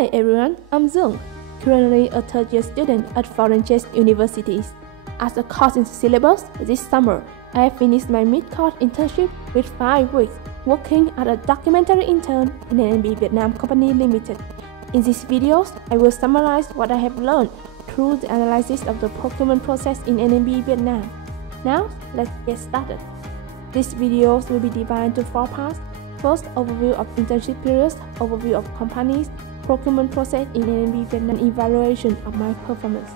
Hi everyone, I'm Zung, currently a third-year student at foreign universities. As a course in syllabus, this summer, I have finished my mid-course internship with 5 weeks working as a documentary intern in NNB Vietnam Co Limited. In these videos, I will summarize what I have learned through the analysis of the procurement process in NNB Vietnam. Now, let's get started. These videos will be divided into 4 parts. First, overview of internship periods, overview of companies, procurement process in NNB Vietnam, evaluation of my performance.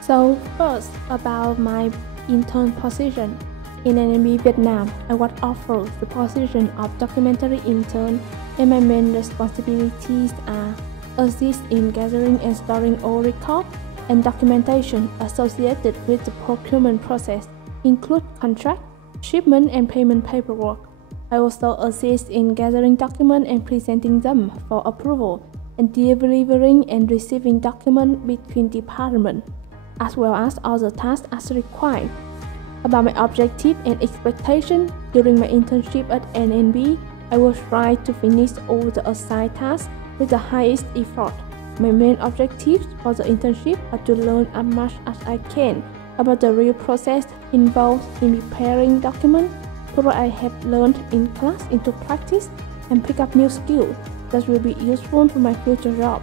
So first, about my intern position. In NNB Vietnam, I was offered the position of documentary intern, and my main responsibilities are assist in gathering and storing all records and documentation associated with the procurement process, include contract, shipment, and payment paperwork. I also assist in gathering documents and presenting them for approval, and delivering and receiving documents between departments, as well as other tasks as required. About my objective and expectation during my internship at NNB, I will try to finish all the assigned tasks with the highest effort. My main objectives for the internship are to learn as much as I can about the real process involved in preparing documents, put what I have learned in class into practice, and pick up new skills that will be useful for my future job.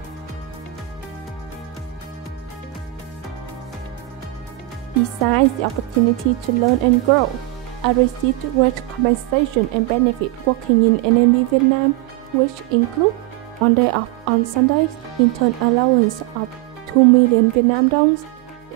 Besides the opportunity to learn and grow, I received great compensation and benefit working in NNB Vietnam, which include 1 day off on Sundays, intern allowance of 2 million Vietnam dong,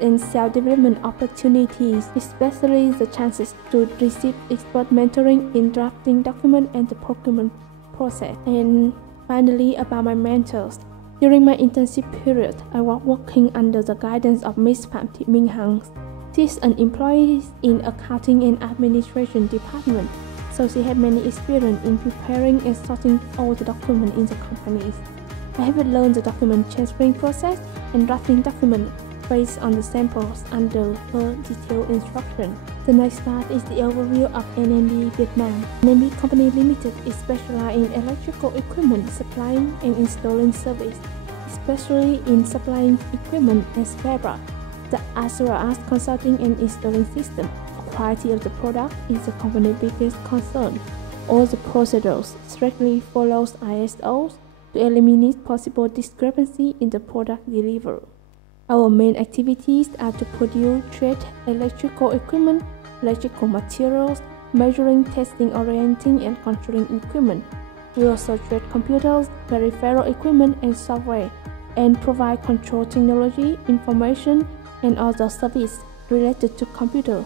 and self-development opportunities, especially the chances to receive expert mentoring in drafting documents and the procurement process. And finally, about my mentors. During my internship period, I was working under the guidance of Ms. Phạm Thị Minh Hằng. She is an employee in accounting and administration department, so she had many experience in preparing and sorting all the documents in the companies. I have learned the document transferring process and drafting documents based on the samples under her detailed instruction. The next part is the overview of NNB Vietnam. NNB Co Limited is specialized in electrical equipment supplying and installing service, especially in supplying equipment and spare parts, as well as consulting and installing systems. The quality of the product is the company's biggest concern. All the procedures strictly follows ISOs to eliminate possible discrepancy in the product delivered. Our main activities are to produce, trade electrical equipment, electrical materials, measuring, testing, orienting, and controlling equipment. We also trade computers, peripheral equipment, and software, and provide control technology, information, and other services related to computer.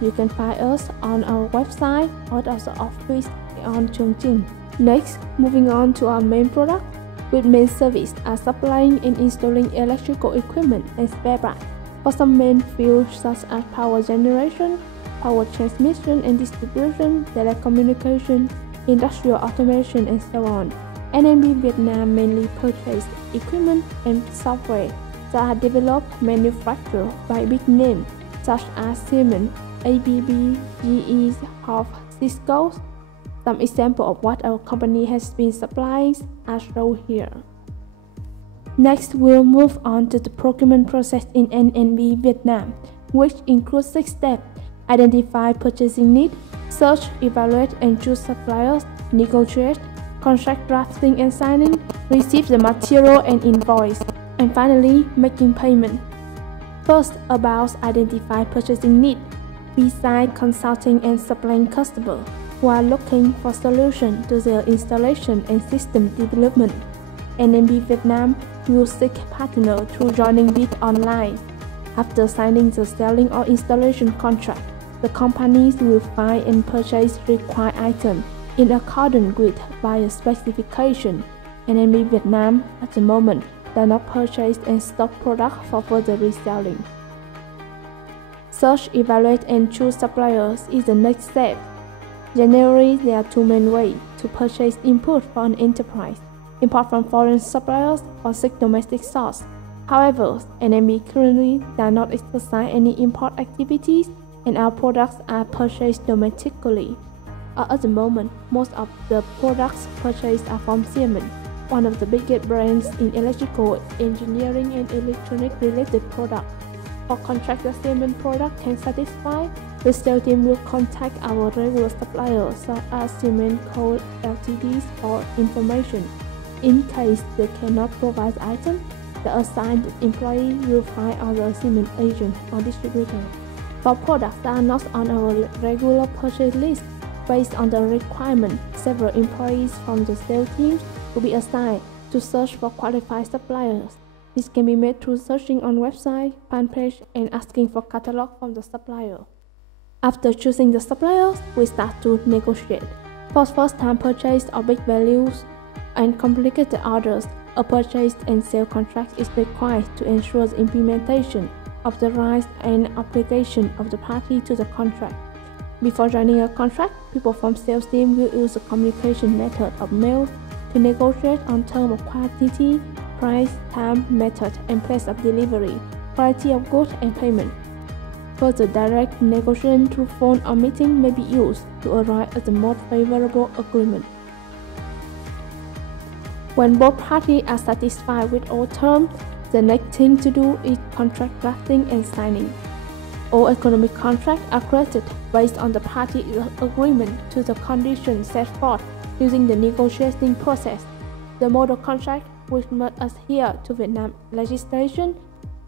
You can find us on our website or at the office on Trung Trinh. Next, moving on to our main product, with main service are supplying and installing electrical equipment and spare parts for some main fields such as power generation, power transmission and distribution, telecommunication, industrial automation, and so on. NNB Vietnam mainly purchase equipment and software that are developed manufactured by big names such as Siemens, ABB, GE, Hoff, Cisco. Some examples of what our company has been supplying are shown here. Next, we'll move on to the procurement process in NNB Vietnam, which includes 6 steps: identify purchasing need, search, evaluate, and choose suppliers, negotiate, contract drafting and signing, receive the material and invoice, and finally, making payment. First, about identify purchasing need. Besides consulting and supplying customers who are looking for solutions to their installation and system development, NNB Vietnam will seek partners through joining bid online. After signing the selling or installation contract, the companies will find and purchase required items in accordance with buyer specification. NNB Vietnam, at the moment, does not purchase and stock products for further reselling. Search, evaluate, and choose suppliers is the next step. Generally, there are 2 main ways to purchase input for an enterprise: import from foreign suppliers or seek domestic source. However, NNB currently does not exercise any import activities, and our products are purchased domestically. At the moment, most of the products purchased are from Siemens. one of the biggest brands in electrical engineering and electronic-related products. For contract the cement product can satisfy, the sales team will contact our regular suppliers such as Cement Co. Ltd for information. In case they cannot provide items, the assigned employee will find other cement agent or distributor. For products that are not on our regular purchase list, based on the requirement, several employees from the sales teams will be assigned to search for qualified suppliers. This can be made through searching on website, fan page, and asking for catalog from the supplier. After choosing the suppliers, we start to negotiate. For first-time purchase of big values and complicated orders, a purchase and sale contract is required to ensure the implementation of the rights and obligation of the party to the contract. Before joining a contract, people from sales team will use the communication method of mail to negotiate on terms of quantity, price, time, method, and place of delivery, quality of goods, and payment. Further direct negotiation through phone or meeting may be used to arrive at the most favorable agreement. When both parties are satisfied with all terms, the next thing to do is contract drafting and signing. All economic contracts are created based on the parties' agreement to the conditions set forth using the negotiating process. The model contract, which must adhere to Vietnam legislation,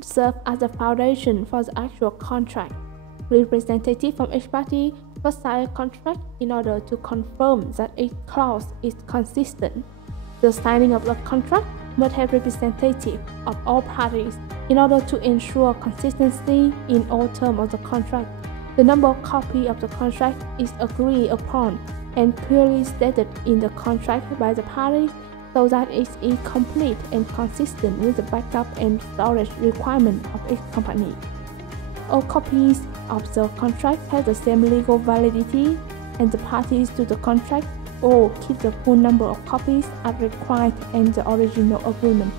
serve as the foundation for the actual contract. Representatives from each party must sign a contract in order to confirm that each clause is consistent. The signing of the contract must have representatives of all parties in order to ensure consistency in all terms of the contract. The number of copies of the contract is agreed upon and clearly stated in the contract by the parties so that it is complete and consistent with the backup and storage requirements of each company. All copies of the contract have the same legal validity, and the parties to the contract all keep the full number of copies as required in the original agreement.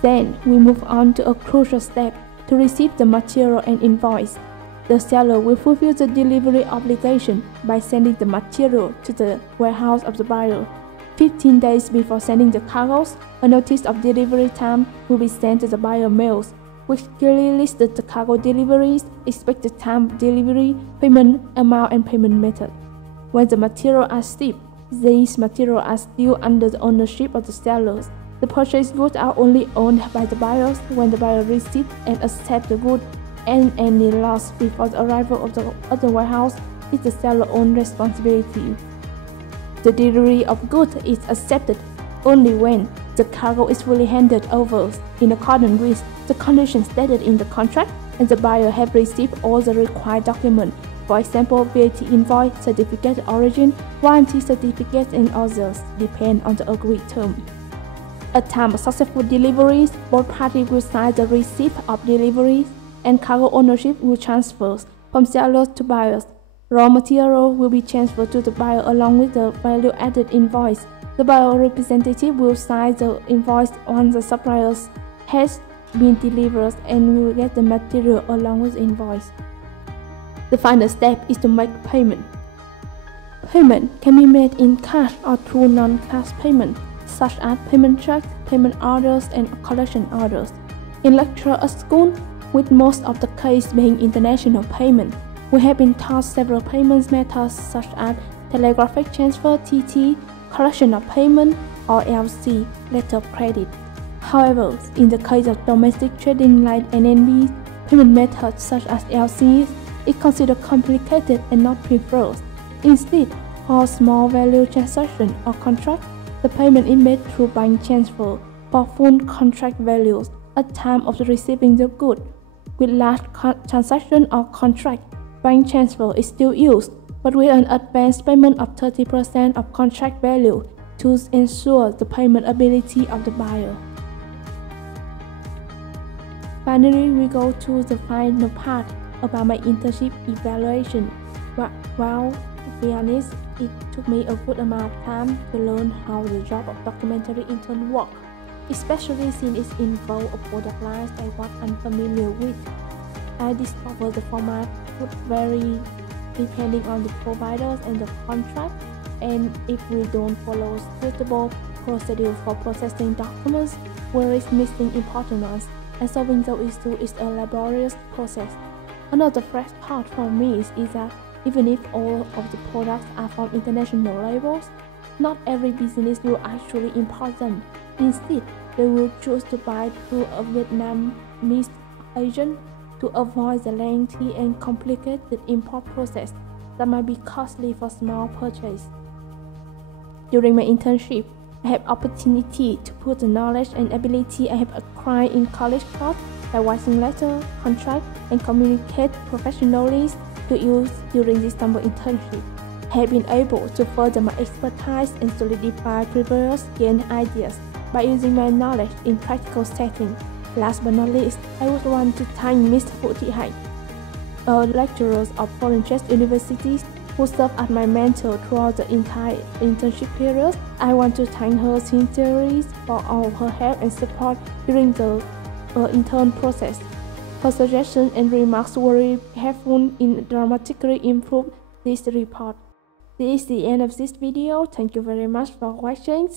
Then we move on to a crucial step to receive the material and invoice. The seller will fulfill the delivery obligation by sending the material to the warehouse of the buyer. 15 days before sending the cargoes, a notice of delivery time will be sent to the buyer mails, which clearly listed the cargo deliveries, expected time of delivery, payment amount, and payment method. When the materials are shipped, these materials are still under the ownership of the sellers. The purchased goods are only owned by the buyers when the buyer receives and accepts the goods, and any loss before the arrival of the other warehouse is the seller's own responsibility. The delivery of goods is accepted only when the cargo is fully handed over in accordance with the conditions stated in the contract and the buyer has received all the required documents, for example, VAT invoice, certificate of origin, warranty certificate, and others depend on the agreed term. At time of successful deliveries, both parties will sign the receipt of deliveries and cargo ownership will transfer from sellers to buyers. Raw material will be transferred to the buyer along with the value-added invoice. The buyer representative will sign the invoice once the supplier has been delivered and will get the material along with the invoice. The final step is to make payment. Payment can be made in cash or through non-cash payment, such as payment checks, payment orders, and collection orders. In lecture at school, with most of the case being international payment, we have been taught several payment methods such as telegraphic transfer (TT), collection of payment, or LC, letter of credit. However, in the case of domestic trading like NNB, payment methods such as LCs is considered complicated and not preferred. Instead, for small value transaction or contract, the payment is made through bank transfer for full contract values at time of receiving the good. With large transaction or contract, bank transfer is still used, but with an advance payment of 30% of contract value to ensure the payment ability of the buyer. Finally, we go to the final part about my internship evaluation. Well, to be honest, it took me a good amount of time to learn how the job of documentary intern works, especially since it involves a product line I was unfamiliar with. I discovered the format would vary depending on the providers and the contract, and if we don't follow suitable procedure for processing documents where it's missing important ones, and solving those issues is a laborious process. Another fresh part for me is that even if all of the products are from international labels, not every business will actually import them. Instead, they will choose to buy through a Vietnamese agent to avoid the lengthy and complicated import process that might be costly for small purchase. During my internship, I had opportunity to put the knowledge and ability I have acquired in college course like writing letters, contract, and communicate professionally to use during this summer internship. I have been able to further my expertise and solidify previous gained ideas by using my knowledge in practical settings. Last but not least, I would want to thank Mr. Phu Thị Hạnh, a lecturer of foreign universities who served as my mentor throughout the entire internship period. I want to thank her sincerely for all her help and support during the intern process. Her suggestions and remarks were very helpful in dramatically improving this report. This is the end of this video. Thank you very much for watching.